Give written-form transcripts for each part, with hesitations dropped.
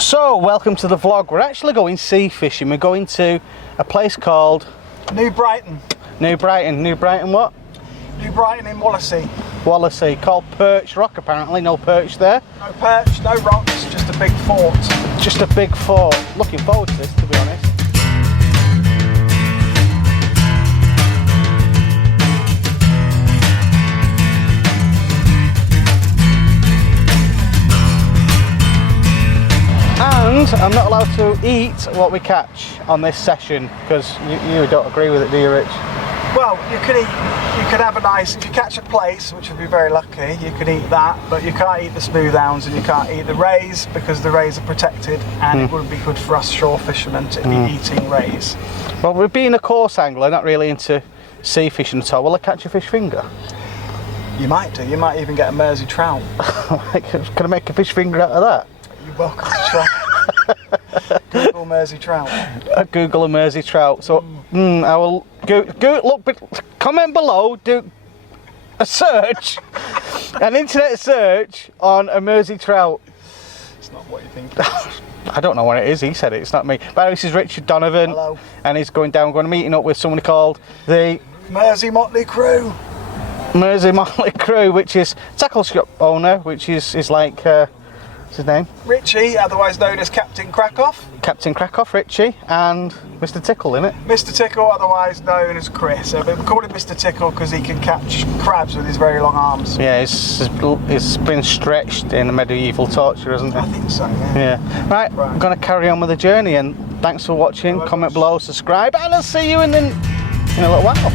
So, welcome to the vlog. We're actually going sea fishing. We're going to a place called New Brighton. New Brighton. New Brighton what? New Brighton in Wallasey. Wallasey, called Perch Rock apparently. No perch there. No perch, no rocks, just a big fort. Just a big fort. Looking forward to this, to be honest. And I'm not allowed to eat what we catch on this session because you don't agree with it, do you, Rich? Well, you could have a nice, if you catch a plaice, which would be very lucky, you could eat that, but you can't eat the smooth hounds and you can't eat the rays because the rays are protected and it wouldn't be good for us shore fishermen to be eating rays. Well, we're being a coarse angler, not really into sea fishing at all. Will I catch a fish finger? You might do, you might even get a Mersey trout. Can I make a fish finger out of that? You're welcome to try. Google Mersey trout. Google a Mersey trout. So I will comment below, do a search, an internet search on a Mersey trout. It's not what you think. I don't know what it is. He said it. It's not me. But this is Richard Donovan. Hello. And he's going down. We're going to meeting up with someone called the Mersey Motley Crew. Mersey Motley Crew, which is tackle shop owner, which is like. What's his name? Richie, otherwise known as Captain Krakoff. Captain Krakoff, Richie, and Mr. Tickle, innit? Mr. Tickle, otherwise known as Chris. We call him Mr. Tickle because he can catch crabs with his very long arms. Yeah, it's been stretched in a medieval torture, hasn't it? I think so, yeah. Yeah. Right, I'm going to carry on with the journey, and thanks for watching. Comment below, subscribe, and I'll see you in a little while.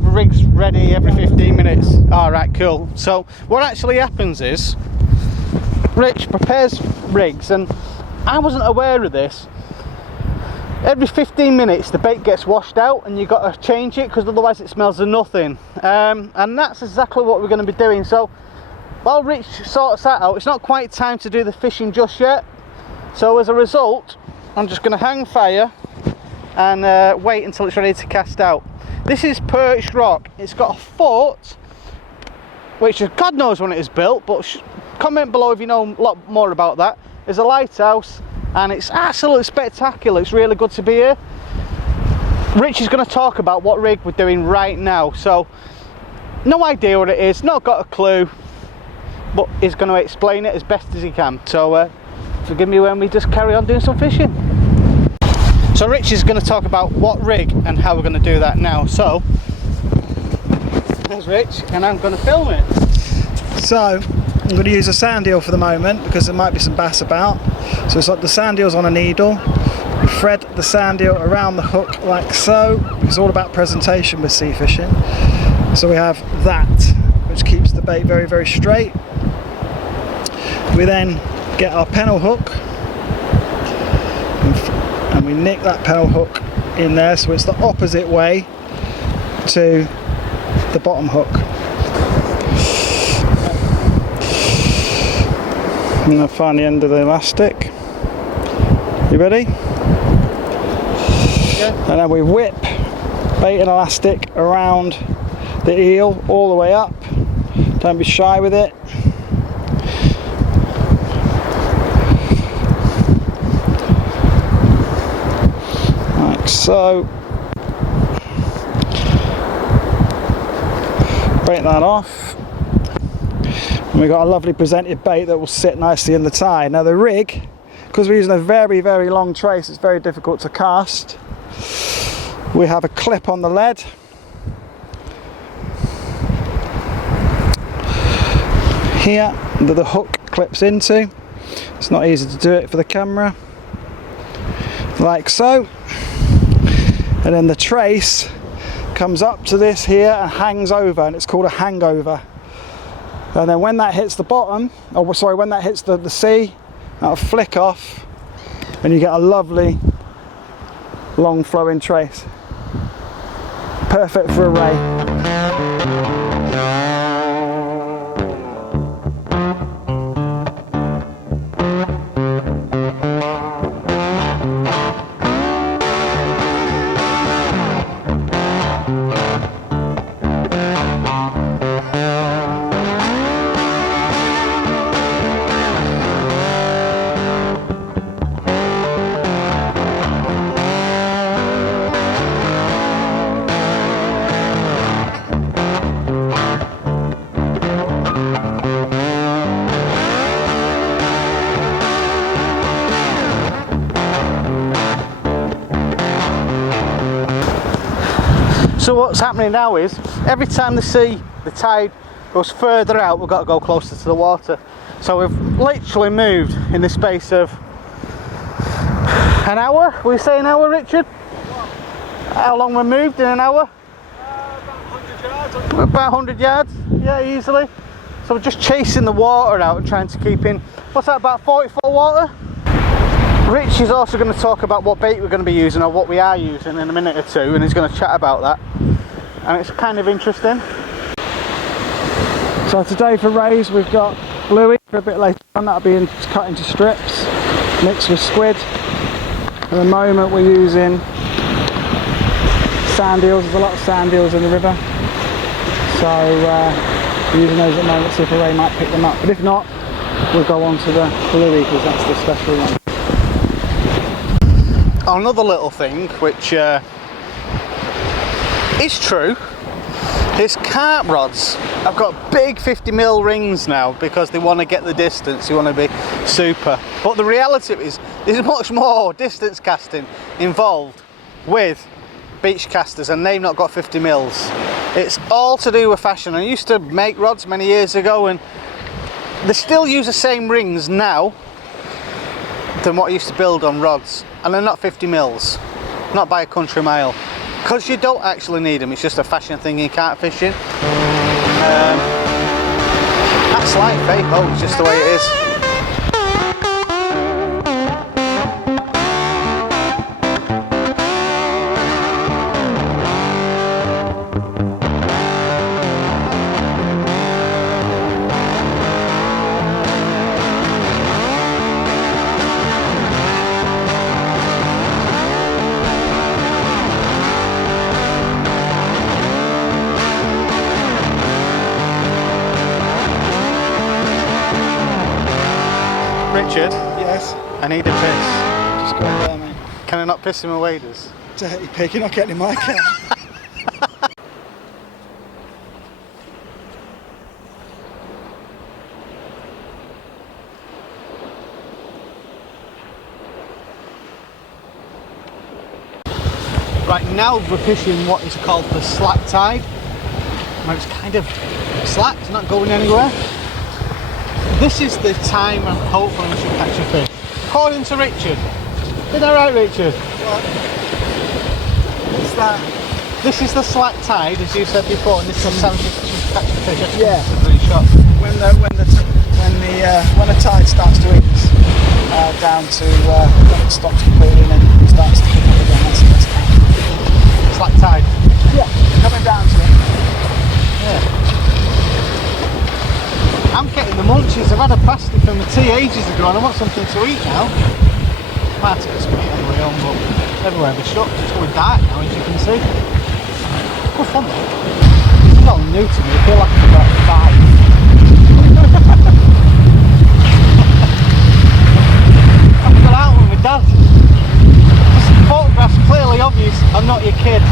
Rigs ready every 15 minutes. Alright, cool. So what actually happens is Rich prepares rigs, and I wasn't aware of this. Every 15 minutes the bait gets washed out and you've got to change it because otherwise it smells of nothing, and that's exactly what we're going to be doing. So while Rich sorts that out, it's not quite time to do the fishing just yet, so as a result I'm just going to hang fire and wait until it's ready to cast out. This is Perch Rock. It's got a fort, which is, God knows when it is built, but comment below if you know a lot more about that. There's a lighthouse and it's absolutely spectacular. It's really good to be here. Rich is going to talk about what rig we're doing right now, so no idea what it is, not got a clue, but he's going to explain it as best as he can. So forgive me when we just carry on doing some fishing. So Rich is going to talk about what rig and how we're going to do that now. So there's Rich, and I'm going to film it. So I'm going to use a sand eel for the moment because there might be some bass about. So it's like the sand eel's on a needle. We thread the sand eel around the hook like so. It's all about presentation with sea fishing. So we have that, which keeps the bait very, very straight. We then get our pennel hook and we nick that pennel hook in there, so it's the opposite way to the bottom hook. And I'll find the end of the elastic. You ready? Yeah. And then we whip bait and elastic around the eel all the way up. Don't be shy with it. Like so. Break that off. And we've got a lovely presented bait that will sit nicely in the tide. Now the rig, because we're using a very, very long trace, it's very difficult to cast. We have a clip on the lead. Here that the hook clips into. It's not easy to do it for the camera. Like so. And then the trace comes up to this here and hangs over, and it's called a hangover. And then when that hits the bottom, or sorry, when that hits the sea, that'll flick off and you get a lovely long flowing trace. Perfect for a ray. So what's happening now is, every time the tide goes further out, we've got to go closer to the water. So we've literally moved in the space of an hour. Will you say an hour, Richard? How long we moved in an hour? About 100 yards, yeah, easily. So we're just chasing the water out and trying to keep in, what's that, about 40 foot water? Rich is also going to talk about what bait we're going to be using, or what we are using, in a minute or two, and he's going to chat about that. And it's kind of interesting. So today for rays we've got bluey for a bit later on, that'll be cut into strips, mixed with squid. At the moment we're using sand eels, there's a lot of sand eels in the river. So we're using those at the moment, see if a ray might pick them up. But if not, we'll go on to the bluey, because that's the special one. Another little thing which is true is carp rods. I've got big 50mm rings now because they want to get the distance, they want to be super. But the reality is there's much more distance casting involved with beach casters, and they've not got 50mm. It's all to do with fashion. I used to make rods many years ago, and they still use the same rings now than what I used to build on rods, and they're not 50mm, not by a country mile, because you don't actually need them. It's just a fashion thing in carp fishing. That's life, eh? Oh, it's just the way it is. Richard, Yes? I need a piss. Just go there, mate. Can I not piss in my waders? Dirty pig, you're not getting in my car. Right, now we're fishing what is called the slack tide. Now it's kind of slack, it's not going anywhere. This is the time I'm hopefully we should catch a fish. According to Richard, Is that right, Richard? What's that? This is the slack tide, as you said before, and this sometimes you catch the fish. Yeah. Really shot. When the tide starts to ease down to when it stops completely and then it starts to pick up again, that's the best time. Slack tide. Yeah, coming down to it. Yeah. I'm getting the munchies. I've had a pasty from the tea ages ago and I want something to eat now. Might have to some meat on the way home, but everywhere the shut. It's going dark now, as you can see. Good fun though. This is all new to me. I feel like I'm about 5. I've gone out with my dad. This photograph's clearly obvious. I'm not your kid.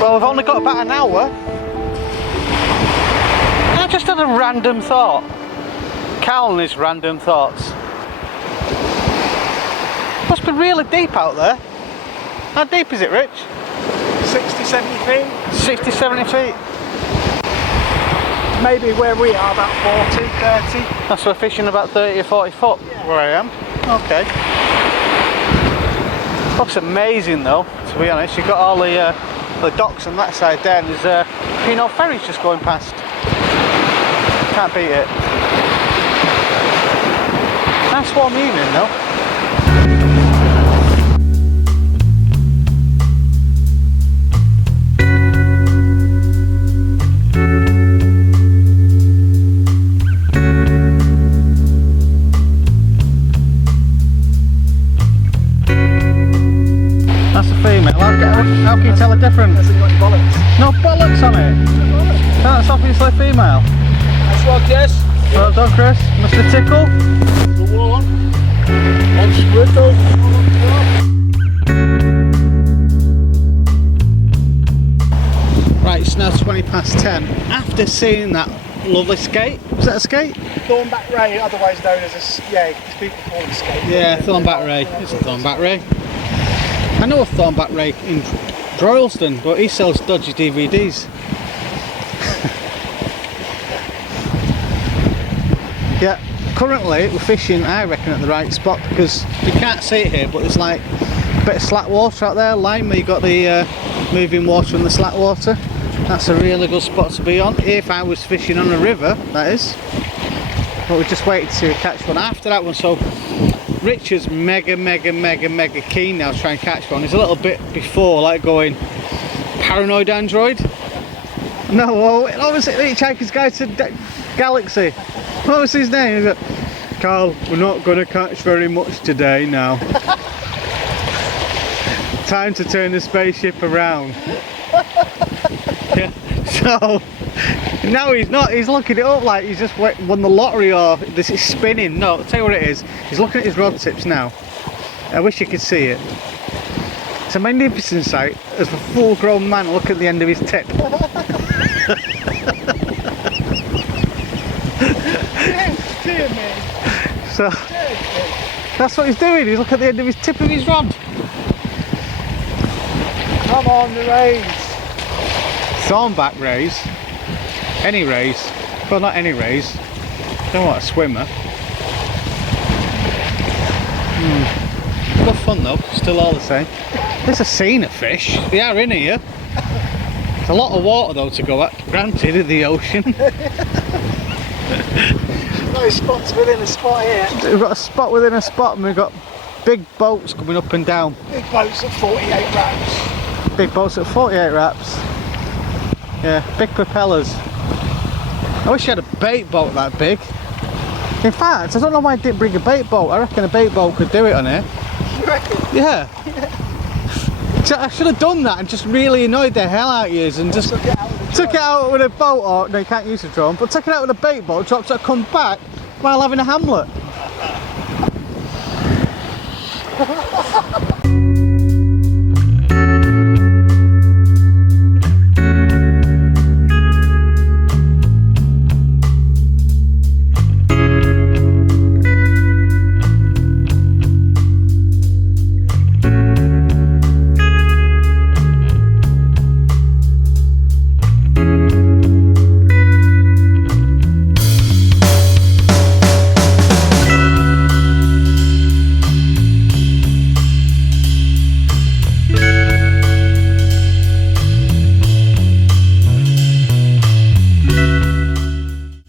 Well, we've only got about an hour. And I just had a random thought. Carl and his random thoughts. Must be really deep out there. How deep is it, Rich? 60, 70 feet. 60, 70 feet. Maybe where we are about 40, 30. That's we're fishing about 30 or 40 foot where I am. Okay. Looks amazing though, to be honest. You've got all the docks on that side there, and there's ferries just going past. Can't beat it. Nice warm evening though. How can you tell the difference? No bollocks on it. That's obviously female. Nice one, Chris. Well done, Chris. Mr. Tickle. The one. On squirtle. Right, it's now 20 past 10. After seeing that lovely skate, was that a skate? Thornback Ray, otherwise known as people call it skate. Yeah, Thornback Ray. It's a Thornback Ray. I know a Thornback Ray in Droylsden, but he sells dodgy DVDs. Yeah, currently we're fishing, I reckon, at the right spot because you can't see it here, but there's like a bit of slack water out there, line where you got the moving water and the slack water. That's a really good spot to be on, if I was fishing on a river, that is. But we just waited to catch one after that one, so Richard's mega keen now to try and catch one. He's a little bit before, like going paranoid android. No, well, what was it? The Hitchhiker's Guide to Galaxy. What was his name? He's like, Carl, we're not going to catch very much today now. Time to turn the spaceship around. Yeah. So no, he's not. He's looking it up like he's just won the lottery or this is spinning. No, I'll tell you what it is. He's looking at his rod tips now. I wish you could see it. It's a magnificent sight as a full-grown man look at the end of his tip. Dear me. So that's what he's doing. He's looking at the end of his tip of his rod. Come on, the rays. Thornback rays. Any rays. Well, not any rays. Don't want a swimmer. Good fun though, still all the same. There's a scene of fish. They are in here. There's a lot of water though to go at, granted, in the ocean. No spots within a spot here. We've got a spot within a spot and we've got big boats coming up and down. Big boats at 48 wraps. Big boats at 48 wraps. Yeah, big propellers. I wish you had a bait boat that big. In fact, I don't know why I didn't bring a bait boat. I reckon a bait boat could do it on here. You reckon? Yeah. So I should have done that and just really annoyed the hell out of you and just Took it out with a took it out with a boat, or no, you can't use a drone, but took it out with a bait boat, dropped it, come back while having a hamlet.